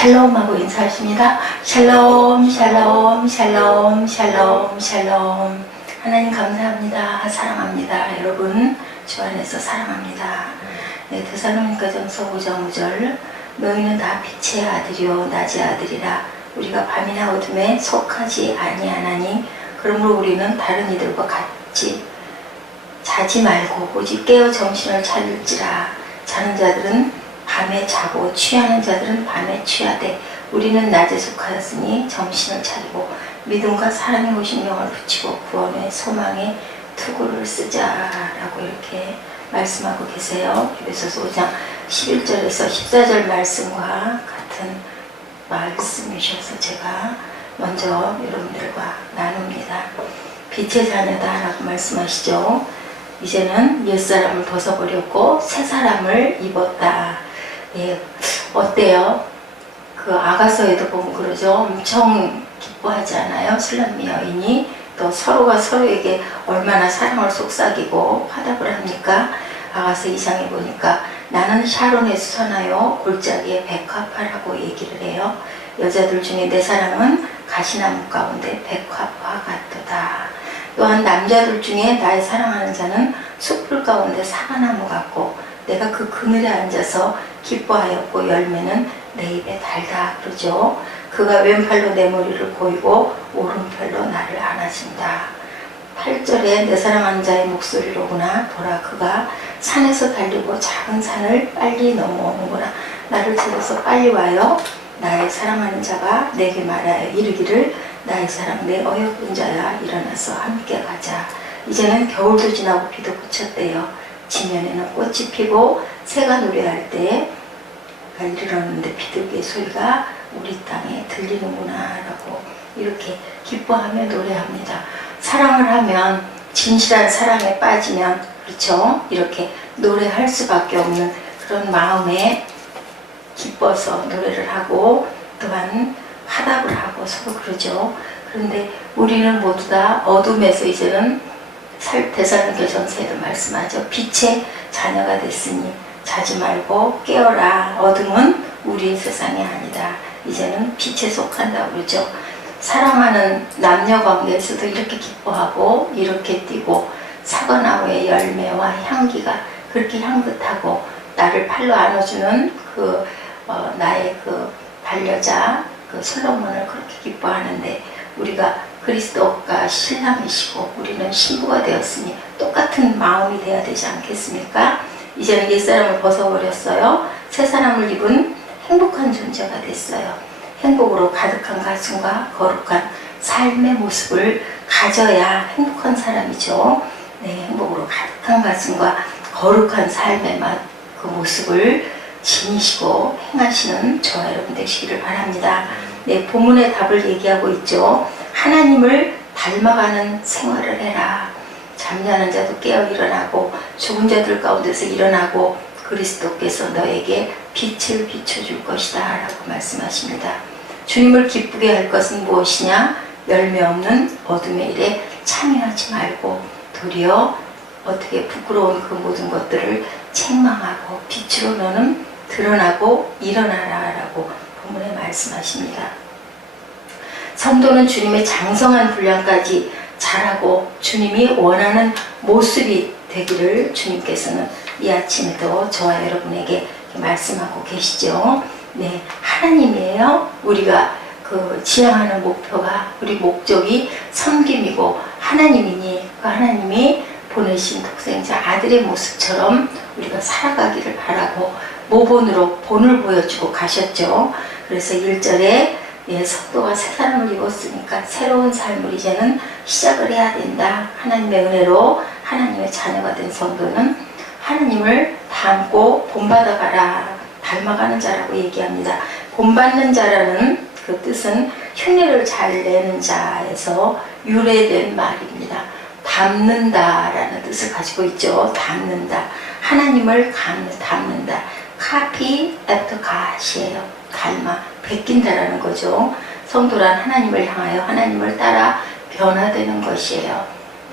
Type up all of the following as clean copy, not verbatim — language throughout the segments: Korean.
샬롬하고 인사하십니다. 샬롬, 샬롬, 샬롬, 샬롬, 샬롬. 하나님 감사합니다. 사랑합니다. 여러분 주 안에서 사랑합니다. 네, 데살로니가전서 5장 5절. 너희는 다 빛의 아들이요 낮의 아들이라. 우리가 밤이나 어둠에 속하지 아니하나니 그러므로 우리는 다른 이들과 같이 자지 말고 오직 깨어 정신을 차릴지라. 자는 자들은 밤에 자고 취하는 자들은 밤에 취하되 우리는 낮에 속하였으니 정신을 차리고 믿음과 사랑의 오신명을 붙이고 구원의 소망의 투구를 쓰자라고 이렇게 말씀하고 계세요. 에베소서 5장 11절에서 14절 말씀과 같은 말씀이셔서 제가 먼저 여러분들과 나눕니다. 빛의 자녀다라고 말씀하시죠. 이제는 옛사람을 벗어버렸고 새사람을 입었다. 예, 어때요? 그 아가서에도 보면 그러죠. 엄청 기뻐하지 않아요? 술람미 여인이 또 서로가 서로에게 얼마나 사랑을 속삭이고 화답을 합니까? 아가서 2장에 보니까 나는 샤론의 수선하여 골짜기에 백합화라고 얘기를 해요. 여자들 중에 내 사랑은 가시나무 가운데 백합화 같도다. 또한 남자들 중에 나의 사랑하는 자는 숯불 가운데 사과나무 같고 내가 그 그늘에 앉아서 기뻐하였고 열매는 내 입에 달다 그러죠. 그가 왼팔로 내 머리를 고이고 오른팔로 나를 안아준다. 8절에 내 사랑하는 자의 목소리로구나. 보라 그가 산에서 달리고 작은 산을 빨리 넘어오는구나. 나를 찾아서 빨리 와요. 나의 사랑하는 자가 내게 말하여 이르기를 나의 사랑 내 어여쁜 자야 일어나서 함께 가자. 이제는 겨울도 지나고 비도 그쳤대요. 지면에는 꽃이 피고 새가 노래할 때에 이르렀는데 비둘기의 소리가 우리 땅에 들리는구나 라고 이렇게 기뻐하며 노래합니다. 사랑을 하면 진실한 사랑에 빠지면 그렇죠? 이렇게 노래할 수밖에 없는 그런 마음에 기뻐서 노래를 하고 또한 화답을 하고 서로 그러죠. 그런데 우리는 모두 다 어둠에서 이제는 데살로니가전서에도 말씀하죠. 빛의 자녀가 됐으니 자지 말고 깨어라. 어둠은 우리의 세상이 아니다. 이제는 빛에 속한다 그러죠. 사랑하는 남녀 관계에서도 이렇게 기뻐하고 이렇게 뛰고 사과나무의 열매와 향기가 그렇게 향긋하고 나를 팔로 안아주는 나의 그 반려자 솔로몬을 그렇게 기뻐하는데 우리가 그리스도가 신랑이시고 우리는 신부가 되었으니 똑같은 마음이 돼야 되지 않겠습니까? 이제는 옛사람을 벗어버렸어요. 새사람을 입은 행복한 존재가 됐어요. 행복으로 가득한 가슴과 거룩한 삶의 모습을 가져야 행복한 사람이죠. 네, 행복으로 가득한 가슴과 거룩한 삶의 그 모습을 지니시고 행하시는 저와 여러분 되시기를 바랍니다. 네, 본문의 답을 얘기하고 있죠. 하나님을 닮아가는 생활을 해라. 잠자는 자도 깨어 일어나고 죽은 자들 가운데서 일어나고 그리스도께서 너에게 빛을 비춰줄 것이다 라고 말씀하십니다. 주님을 기쁘게 할 것은 무엇이냐? 열매 없는 어둠의 일에 참여하지 말고 도리어 어떻게 부끄러운 그 모든 것들을 책망하고 빛으로 너는 드러나고 일어나라 라고 본문에 말씀하십니다. 성도는 주님의 장성한 분량까지 자라고 주님이 원하는 모습이 되기를 주님께서는 이 아침에도 저와 여러분에게 말씀하고 계시죠. 네, 하나님이에요. 우리가 지향하는 목표가 우리 목적이 섬김이고 하나님이니 그 하나님이 보내신 독생자 아들의 모습처럼 우리가 살아가기를 바라고 모본으로 본을 보여주고 가셨죠. 그래서 1절에 성도가 새 사람을 입었으니까 새로운 삶을 이제는 시작을 해야 된다. 하나님의 은혜로 하나님의 자녀가 된 성도는 하나님을 닮고 본받아가라. 닮아가는 자라고 얘기합니다. 본받는 자라는 그 뜻은 흉내를 잘 내는 자에서 유래된 말입니다. 닮는다라는 뜻을 가지고 있죠. 닮는다. 하나님을 닮는다. 카피 애프터 갓이에요. 닮아 베낀다라는 거죠. 성도란 하나님을 향하여 하나님을 따라 변화되는 것이에요.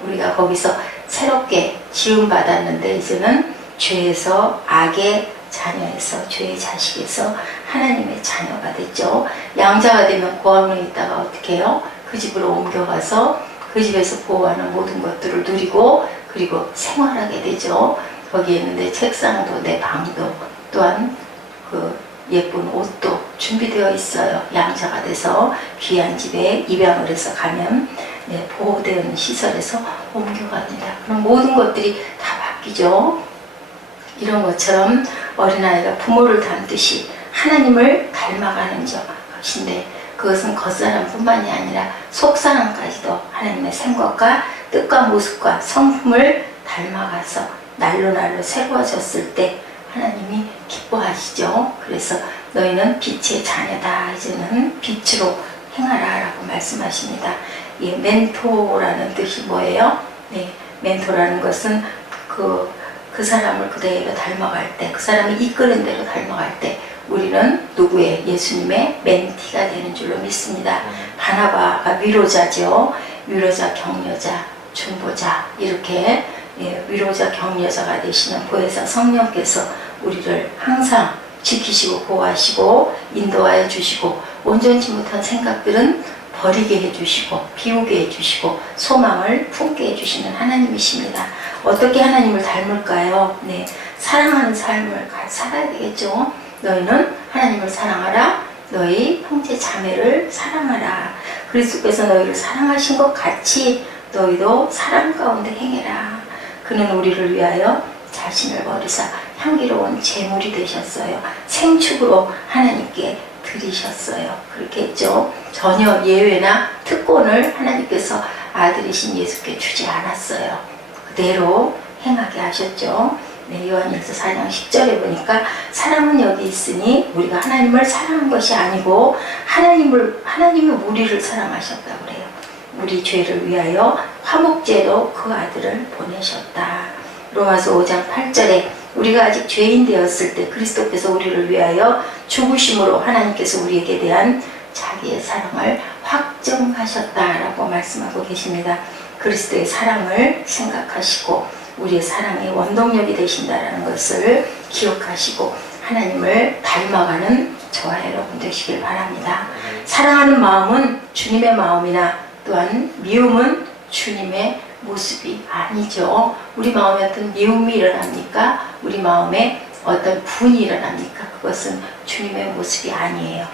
우리가 거기서 새롭게 지음받았는데 이제는 죄에서 악의 자녀에서, 죄의 자식에서 하나님의 자녀가 됐죠. 양자가 되면 고아원에 있다가 어떻게 해요? 그 집으로 옮겨가서 그 집에서 보호하는 모든 것들을 누리고 그리고 생활하게 되죠. 거기에는 내 책상도 내 방도 또한 그 예쁜 옷도 준비되어 있어요. 양자가 돼서 귀한 집에 입양을 해서 가면 보호되는 시설에서 옮겨갑니다. 그럼 모든 것들이 다 바뀌죠. 이런 것처럼 어린아이가 부모를 닮듯이 하나님을 닮아가는 것인데 그것은 겉사람뿐만이 아니라 속사람까지도 하나님의 생각과 뜻과 모습과 성품을 닮아가서 날로 날로 새로워졌을 때 하나님이 기뻐하시죠. 그래서 너희는 빛의 자녀다. 이제는 빛으로 행하라 라고 말씀하십니다. 예, 멘토라는 뜻이 뭐예요? 네, 멘토라는 것은 그 사람을 그대로 닮아갈 때, 그 사람이 이끄는 대로 닮아갈 때 우리는 누구의? 예수님의 멘티가 되는 줄로 믿습니다. 바나바가 위로자죠. 위로자, 격려자, 중보자 이렇게 위로자, 격려자가 되시는 보혜사 성령께서 우리를 항상 지키시고 보호하시고 인도하여 주시고 온전치 못한 생각들은 버리게 해주시고 비우게 해주시고 소망을 품게 해주시는 하나님이십니다. 어떻게 하나님을 닮을까요? 네, 사랑하는 삶을 살아야 되겠죠. 너희는 하나님을 사랑하라. 너희 형제 자매를 사랑하라. 그리스도께서 너희를 사랑하신 것 같이 너희도 사랑 가운데 행해라. 그는 우리를 위하여 자신을 버리사 향기로운 제물이 되셨어요. 생축으로 하나님께 드리셨어요. 그렇게 했죠. 전혀 예외나 특권을 하나님께서 아들이신 예수께 주지 않았어요. 그대로 행하게 하셨죠. 네, 요한일서 4장 10절에 보니까 사랑은 여기 있으니 우리가 하나님을 사랑한 것이 아니고 하나님이 우리를 사랑하셨다고 그래요. 우리 죄를 위하여 화목제로 그 아들을 보내셨다. 로마서 5장 8절에 우리가 아직 죄인 되었을 때 그리스도께서 우리를 위하여 죽으심으로 하나님께서 우리에게 대한 자기의 사랑을 확정하셨다라고 말씀하고 계십니다. 그리스도의 사랑을 생각하시고 우리의 사랑의 원동력이 되신다라는 것을 기억하시고 하나님을 닮아가는 저와 여러분 되시길 바랍니다. 사랑하는 마음은 주님의 마음이나 또한 미움은 주님의 모습이 아니죠. 우리 마음에 어떤 미움이 일어납니까? 우리 마음에 어떤 분이 일어납니까? 그것은 주님의 모습이 아니에요.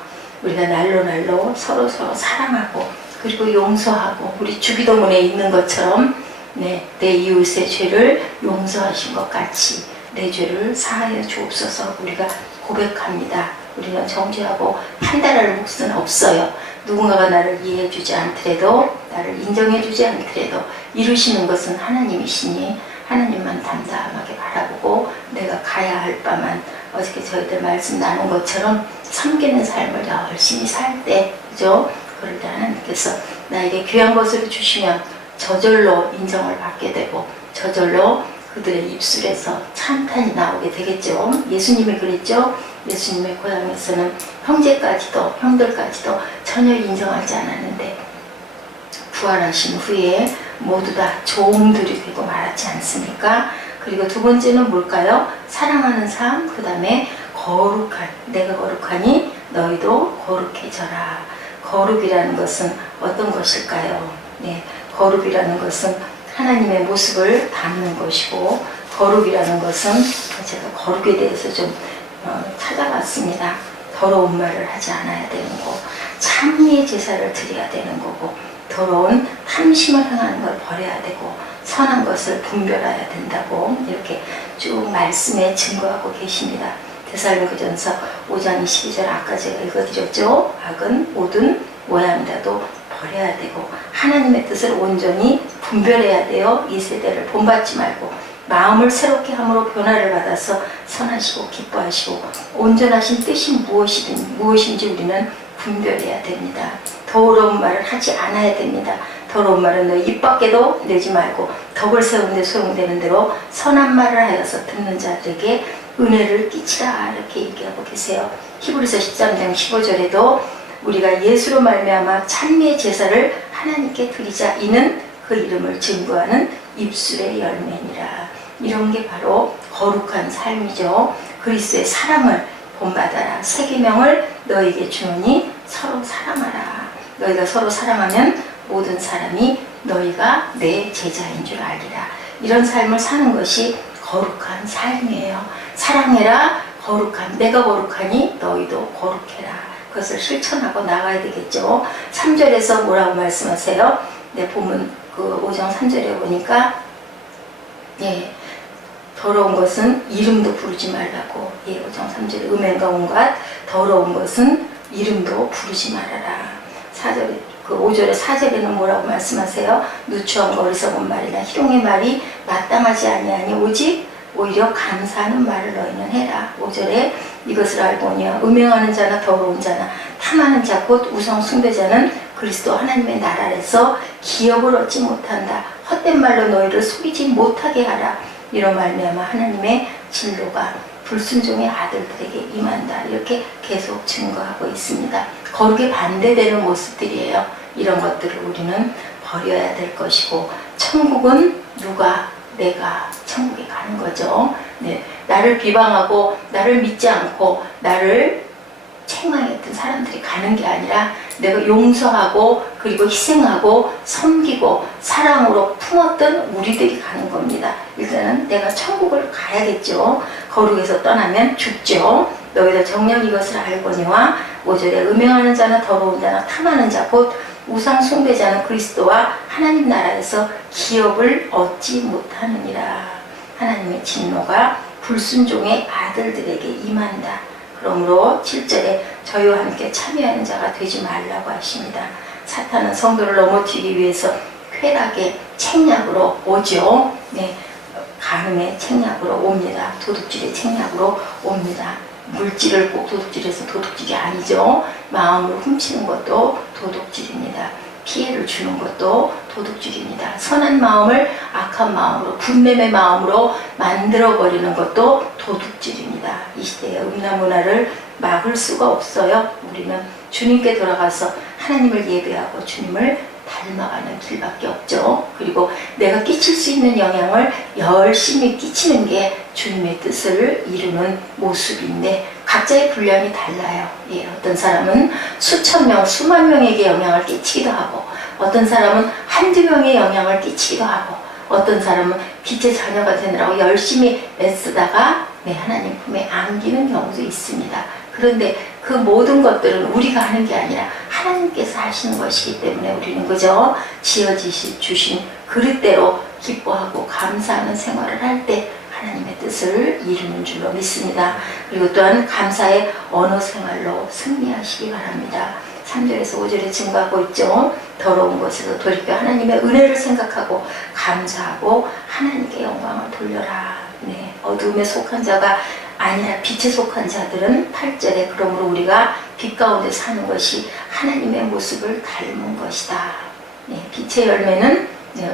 우리가 날로 날로 서로 사랑하고 그리고 용서하고 우리 주기도문에 있는 것처럼 내 이웃의 죄를 용서하신 것 같이 내 죄를 사하여 주옵소서 우리가 고백합니다. 우리는 정죄하고 판단할 몫은 없어요. 누군가가 나를 이해해주지 않더라도 나를 인정해주지 않더라도 이루시는 것은 하나님이시니 하나님만 담담하게 바라보고 내가 가야 할 바만 어저께 저희들 말씀 나눈 것처럼 섬기는 삶을 열심히 살 때 그죠? 그럴 때 하나님께서 나에게 귀한 것을 주시면 저절로 인정을 받게 되고 저절로 그들의 입술에서 찬탄이 나오게 되겠죠. 예수님이 그랬죠. 예수님의 고향에서는 형들까지도 전혀 인정하지 않았는데 부활하신 후에 모두 다 종들이 되고 말하지 않습니까? 그리고 두 번째는 뭘까요? 사랑하는 삶, 그 다음에 거룩한, 내가 거룩하니 너희도 거룩해져라. 거룩이라는 것은 어떤 것일까요? 네, 거룩이라는 것은 하나님의 모습을 담는 것이고 거룩이라는 것은 제가 거룩에 대해서 좀 찾아봤습니다. 더러운 말을 하지 않아야 되는 거, 참미의 제사를 드려야 되는 거고 더러운 탐심을 행하는 걸 버려야 되고 선한 것을 분별해야 된다고 이렇게 쭉 말씀에 증거하고 계십니다. 데살로니가전서 5장 22절 아까 제가 읽어드렸죠. 악은 모든 모양이라도 버려야 되고 하나님의 뜻을 온전히 분별해야 돼요. 이 세대를 본받지 말고 마음을 새롭게 함으로 변화를 받아서 선하시고 기뻐하시고 온전하신 뜻이 무엇인지 우리는 분별해야 됩니다. 더러운 말을 하지 않아야 됩니다. 더러운 말은 너 입 밖에도 내지 말고 덕을 세우는 데 소용되는 대로 선한 말을 하여서 듣는 자들에게 은혜를 끼치라 이렇게 얘기하고 계세요. 히브리서 13장 15절에도 우리가 예수로 말미암아 찬미의 제사를 하나님께 드리자 이는 그 이름을 증거하는 입술의 열매니라. 이런 게 바로 거룩한 삶이죠. 그리스도의 사랑을 본받아라. 새 계명을 너에게 주노니 서로 사랑하라. 너희가 서로 사랑하면 모든 사람이 너희가 내 제자인 줄 알리라. 이런 삶을 사는 것이 거룩한 삶이에요. 사랑해라. 거룩한, 내가 거룩하니 너희도 거룩해라. 그것을 실천하고 나가야 되겠죠. 3절에서 뭐라고 말씀하세요? 네, 보면 그 5장 3절에 보니까 더러운 것은 이름도 부르지 말라고. 5장 3절에 음행과 온갖 더러운 것은 이름도 부르지 말아라. 4절에 그 5절에 4절에는 뭐라고 말씀하세요? 누추한 어리석은 말이나 희롱의 말이 마땅하지 아니하니 오직 오히려 감사하는 말을 너희는 해라. 5절에 이것을 알고니와 음행하는 자나 더러운 자나 탐하는 자 곧 우상 숭배자는 그리스도 하나님의 나라에서 기업을 얻지 못한다. 헛된 말로 너희를 속이지 못하게 하라. 이런 말미암아 하나님의 진노가 불순종의 아들들에게 임한다. 이렇게 계속 증거하고 있습니다. 거룩에 반대되는 모습들이에요. 이런 것들을 우리는 버려야 될 것이고, 천국은 누가, 내가 천국에 가는 거죠. 네, 나를 비방하고 나를 믿지 않고 나를 책망했던 사람들이 가는 게 아니라 내가 용서하고 그리고 희생하고 섬기고 사랑으로 품었던 우리들이 가는 겁니다. 일단은 내가 천국을 가야겠죠. 거룩에서 떠나면 죽죠. 너희도 정녕 이것을 알거니와 5절에 음행하는 자나 더러운 자나 탐하는 자 곧 우상 숭배자는 그리스도와 하나님 나라에서 기업을 얻지 못하느니라. 하나님의 진노가 불순종의 아들들에게 임한다. 그러므로 7절에 저희와 함께 참여하는 자가 되지 말라고 하십니다. 사탄은 성도를 넘어뜨리기 위해서 쾌락의 책략으로 오죠. 네, 간음의 책략으로 옵니다. 도둑질의 책략으로 옵니다. 물질을 꼭 도둑질해서 도둑질이 아니죠. 마음을 훔치는 것도 도둑질입니다. 피해를 주는 것도 도둑질입니다. 선한 마음을 악한 마음으로, 분냄의 마음으로 만들어버리는 것도 도둑질입니다. 이 시대의 음란문화를 막을 수가 없어요. 우리는 주님께 돌아가서 하나님을 예배하고 주님을 닮아가는 길밖에 없죠. 그리고 내가 끼칠 수 있는 영향을 열심히 끼치는 게 주님의 뜻을 이루는 모습인데 각자의 분량이 달라요. 어떤 사람은 수천 명, 수만 명에게 영향을 끼치기도 하고, 어떤 사람은 한두 명의 영향을 끼치기도 하고, 어떤 사람은 빛의 자녀가 되느라고 열심히 애쓰다가 하나님 품에 안기는 경우도 있습니다. 그런데 그 모든 것들은 우리가 하는 게 아니라 하나님께서 하시는 것이기 때문에 우리는 그저 주신 그릇대로 기뻐하고 감사하는 생활을 할 때 하나님의 뜻을 이루는 줄로 믿습니다. 그리고 또한 감사의 언어 생활로 승리하시기 바랍니다. 3절에서 5절에 증거하고 있죠. 더러운 것에서 돌이켜 하나님의 은혜를 생각하고 감사하고 하나님께 영광을 돌려라. 어두움에 속한 자가 아니라 빛에 속한 자들은 8절에 그러므로 우리가 빛 가운데 사는 것이 하나님의 모습을 닮은 것이다. 빛의 열매는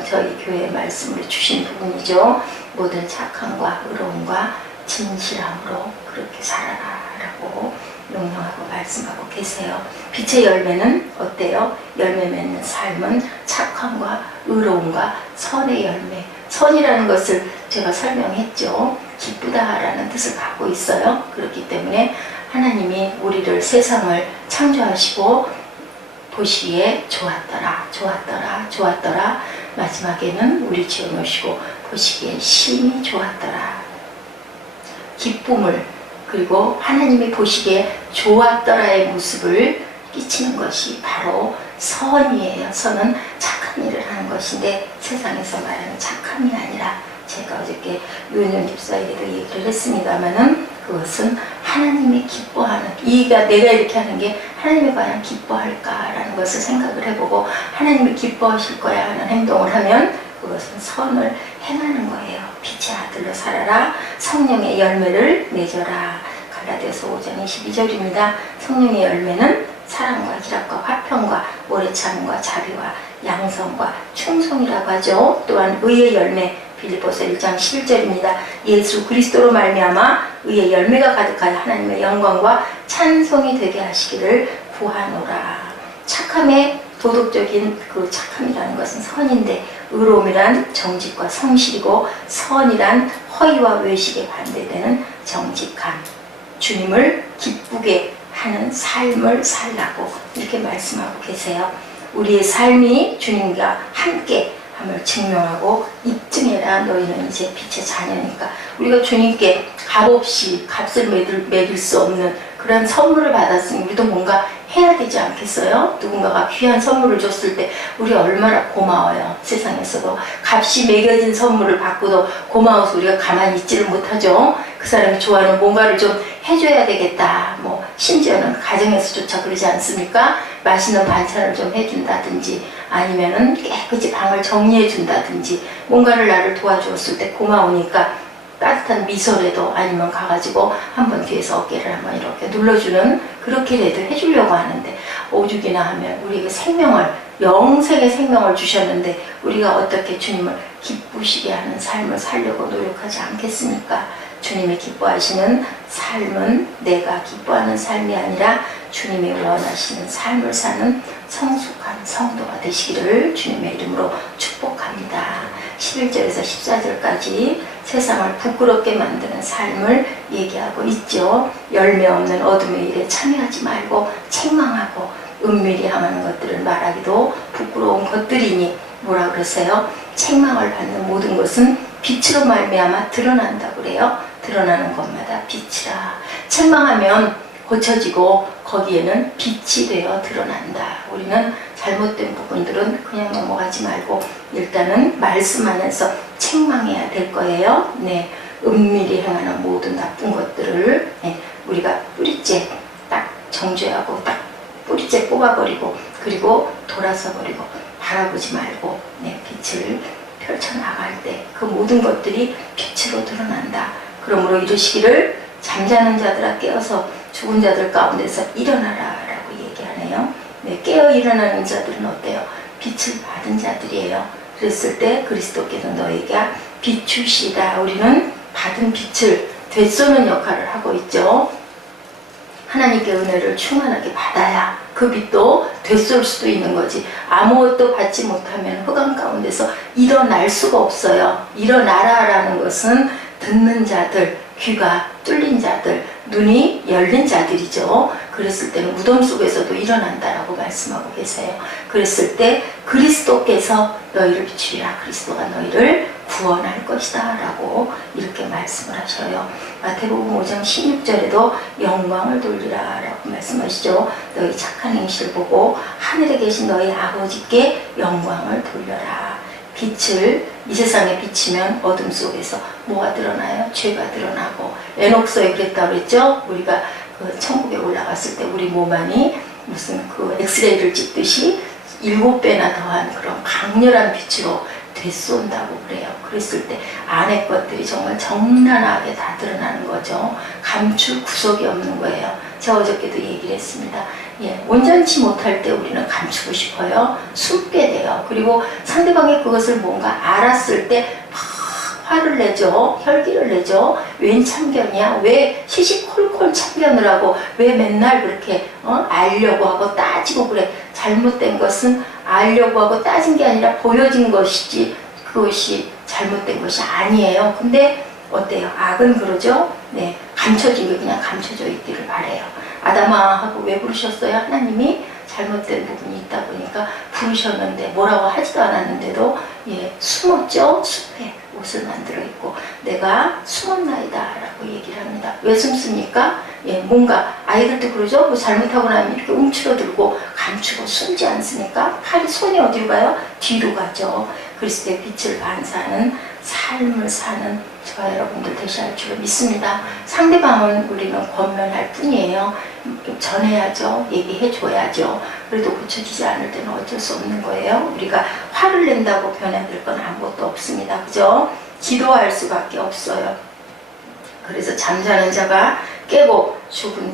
저희 교회에 말씀을 주신 부분이죠. 모든 착함과 의로움과 진실함으로 그렇게 살아라 라고 명령하고 말씀하고 계세요. 빛의 열매는 어때요? 열매 맺는 삶은 착함과 의로움과 선의 열매. 선이라는 것을 제가 설명했죠. 기쁘다라는 뜻을 갖고 있어요. 그렇기 때문에 하나님이 우리를 세상을 창조하시고 보시기에 좋았더라, 좋았더라, 좋았더라. 마지막에는 우리 지어놓으시고 보시기에 심히 좋았더라. 기쁨을, 그리고 하나님이 보시기에 좋았더라의 모습을 끼치는 것이 바로 선이에요. 선은 착한 일을 하는 것인데 세상에서 말하는 착함이 아니라, 제가 어저께 유은영 집사에게도 얘기를 했습니다마는 그것은 하나님이 기뻐하는, 내가 이렇게 하는 게 하나님이 과연 기뻐할까라는 것을 생각을 해보고 하나님이 기뻐하실 거야 하는 행동을 하면 그것은 선을 행하는 거예요. 빛의 아들로 살아라. 성령의 열매를 맺어라. 갈라디아서 5장 22절입니다. 성령의 열매는 사랑과 희락과 화평과 오래 참음과 자비와 양성과 충성이라고 하죠. 또한 의의 열매 빌립보서 1장 11절입니다. 예수 그리스도로 말미암아 의의 열매가 가득하여 하나님의 영광과 찬송이 되게 하시기를 구하노라. 착함의 도덕적인 그 착함이라는 것은 선인데, 의로움이란 정직과 성실이고 선이란 허위와 외식에 반대되는 정직함, 주님을 기쁘게 하는 삶을 살라고 이렇게 말씀하고 계세요. 우리의 삶이 주님과 함께 함을 증명하고 입증해라. 너희는 이제 빛의 자녀니까. 우리가 주님께 값없이 값을 매길 수 없는 그런 선물을 받았으니 우리도 뭔가 해야 되지 않겠어요? 누군가가 귀한 선물을 줬을 때 우리 얼마나 고마워요. 세상에서도 값이 매겨진 선물을 받고도 고마워서 우리가 가만히 있지를 못하죠. 그 사람이 좋아하는 뭔가를 좀 해줘야 되겠다. 뭐 심지어는 가정에서조차 그러지 않습니까? 맛있는 반찬을 좀 해준다든지 아니면은 깨끗이 방을 정리해 준다든지 뭔가를 나를 도와주었을 때 고마우니까 따뜻한 미소라도 아니면 가가지고 한번 뒤에서 어깨를 한번 이렇게 눌러주는 그렇게라도 해주려고 하는데 오죽이나 하면 우리에게 생명을 영생의 생명을 주셨는데 우리가 어떻게 주님을 기쁘시게 하는 삶을 살려고 노력하지 않겠습니까? 주님이 기뻐하시는 삶은 내가 기뻐하는 삶이 아니라 주님이 원하시는 삶을 사는 성숙한 성도가 되시기를 주님의 이름으로 축복합니다. 11절에서 14절까지 세상을 부끄럽게 만드는 삶을 얘기하고 있죠. 열매 없는 어둠의 일에 참여하지 말고 책망하고 은밀히 함하는 것들을 말하기도 부끄러운 것들이니 뭐라 그러세요? 책망을 받는 모든 것은 빛으로 말미암아 드러난다고 그래요. 드러나는 것마다 빛이라. 책망하면 고쳐지고 거기에는 빛이 되어 드러난다. 우리는 잘못된 부분들은 그냥 넘어가지 말고 일단은 말씀 안에서 책망해야 될 거예요. 네, 은밀히 행하는 모든 나쁜 것들을 우리가 뿌리째 딱 정죄하고 딱 뿌리째 뽑아버리고 그리고 돌아서 버리고 바라보지 말고 빛을 펼쳐나갈 때 그 모든 것들이 빛으로 드러난다. 그러므로 이르시기를 잠자는 자들아 깨어서 죽은 자들 가운데서 일어나라 라고 얘기하네요. 깨어 일어나는 자들은 어때요? 빛을 받은 자들이에요. 그랬을 때 그리스도께서 너에게 비추시다. 우리는 받은 빛을 되쏘는 역할을 하고 있죠. 하나님께 은혜를 충만하게 받아야 그 빛도 되쏠 수도 있는 거지. 아무것도 받지 못하면 흑암 가운데서 일어날 수가 없어요. 일어나라라는 것은 듣는 자들, 귀가 뚫린 자들, 눈이 열린 자들이죠. 그랬을 때는 무덤 속에서도 일어난다라고 말씀하고 계세요. 그랬을 때 그리스도께서 너희를 비추리라. 그리스도가 너희를 구원할 것이다 라고 이렇게 말씀을 하셔요. 마태복음 5장 16절에도 영광을 돌리라 라고 말씀하시죠. 너희 착한 행실을 보고 하늘에 계신 너희 아버지께 영광을 돌려라. 빛을 이 세상에 비치면 어둠 속에서 뭐가 드러나요? 죄가 드러나고 에녹서에 그랬다고 그랬죠? 우리가 그 천국에 올라갔을 때 우리 몸 안이 무슨 그 엑스레이를 찍듯이 7배나 더한 그런 강렬한 빛으로 되쏜다고 그래요. 그랬을 때 안에 것들이 정말 정난하게 다 드러나는 거죠. 감출 구석이 없는 거예요. 제가 어저께도 얘기를 했습니다. 온전치 못할 때 우리는 감추고 싶어요. 숨게 돼요. 그리고 상대방이 그것을 뭔가 알았을 때 막 화를 내죠. 혈기를 내죠. 웬 참견이야? 왜 시시콜콜 참견을 하고 왜 맨날 그렇게 알려고 하고 따지고 그래. 잘못된 것은 알려고 하고 따진 게 아니라 보여진 것이지 그것이 잘못된 것이 아니에요. 근데 어때요? 악은 그러죠? 감춰진 게 그냥 감춰져 있기를 바래요. 아담아 하고 왜 부르셨어요? 하나님이 잘못된 부분이 있다 보니까 부르셨는데 뭐라고 하지도 않았는데도 숨었죠? 숲에 옷을 만들어 입고 내가 숨었나이다 라고 얘기를 합니다. 왜 숨습니까? 뭔가 아이들도 그러죠? 뭐 잘못하고 나면 이렇게 움츠러들고 감추고 숨지 않습니까? 손이 어디로 가요? 뒤로 가죠. 그리스도의 빛을 반사하는 삶을 사는 저와 여러분들 되셔야 할 줄 믿습니다. 상대방은 우리는 권면할 뿐이에요. 좀 전해야죠. 얘기해줘야죠. 그래도 고쳐지지 않을 때는 어쩔 수 없는 거예요. 우리가 화를 낸다고 변화될 건 아무것도 없습니다. 그죠? 기도할 수밖에 없어요. 그래서 잠자는 자가 깨고 죽은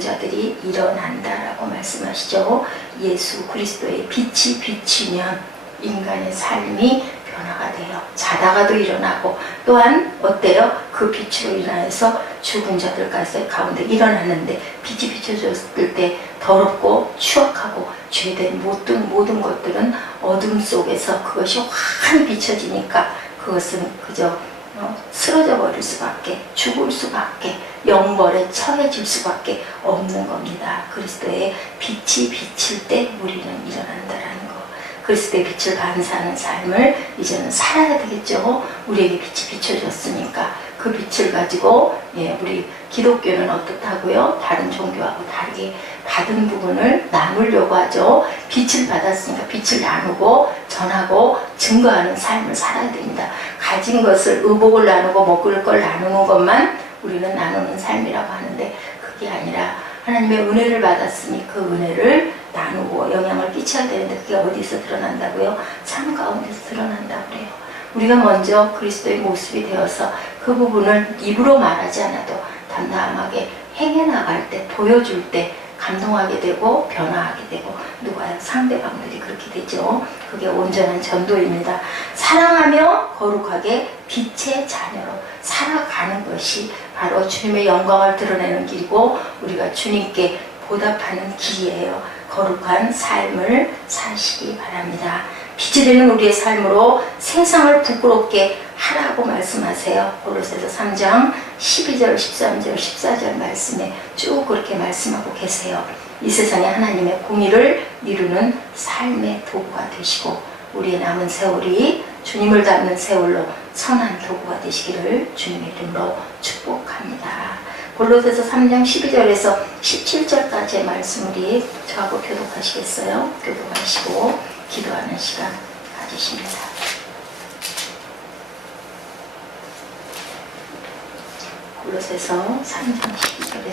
자들이 일어난다라고 말씀하시죠. 예수 그리스도의 빛이 비치면 인간의 삶이 변화가 돼요. 자다가도 일어나고 또한 어때요? 그 빛으로 인하여서 죽은 자들 가운데 일어나는데 빛이 비춰졌을 때 더럽고 추악하고 죄된 모든 것들은 어둠 속에서 그것이 환히 비춰지니까 그것은 그저 쓰러져 버릴 수밖에, 죽을 수밖에, 영벌에 처해질 수밖에 없는 겁니다. 그리스도의 빛이 비칠 때 우리는 일어난다라는 거. 그리스도의 빛을 반사하는 삶을 이제는 살아야 되겠죠. 우리에게 빛이 비춰졌으니까 그 빛을 가지고 우리 기독교는 어떻다고요? 다른 종교하고 다르게 받은 부분을 나누려고 하죠. 빛을 받았으니까 빛을 나누고 전하고 증거하는 삶을 살아야 됩니다. 가진 것을 의복을 나누고 먹을 걸 나누는 것만 우리는 나누는 삶이라고 하는데 그게 아니라 하나님의 은혜를 받았으니 그 은혜를 나누고 영향을 끼쳐야 되는데 그게 어디서 드러난다고요? 삶 가운데서 드러난다고 그래요. 우리가 먼저 그리스도의 모습이 되어서 그 부분을 입으로 말하지 않아도 담담하게 행해 나갈 때, 보여줄 때 감동하게 되고 변화하게 되고 누가요? 상대방들이 그렇게 되죠. 그게 온전한 전도입니다. 사랑하며 거룩하게 빛의 자녀로 살아가는 것이 바로 주님의 영광을 드러내는 길이고 우리가 주님께 보답하는 길이에요. 거룩한 삶을 사시기 바랍니다. 빛이 되는 우리의 삶으로 세상을 부끄럽게 하라고 말씀하세요. 골로새서 3장 12절, 13절, 14절 말씀에 쭉 그렇게 말씀하고 계세요. 이 세상에 하나님의 공의를 이루는 삶의 도구가 되시고 우리의 남은 세월이 주님을 닮는 세월로 선한 도구가 되시기를 주님의 이름으로 축복합니다. 골로새서 3장 12절에서 17절까지의 말씀 우리 저하고 교독하시겠어요? 교독하시고 기도하는 시간 가지십니다. 골로새서 3장 12절에서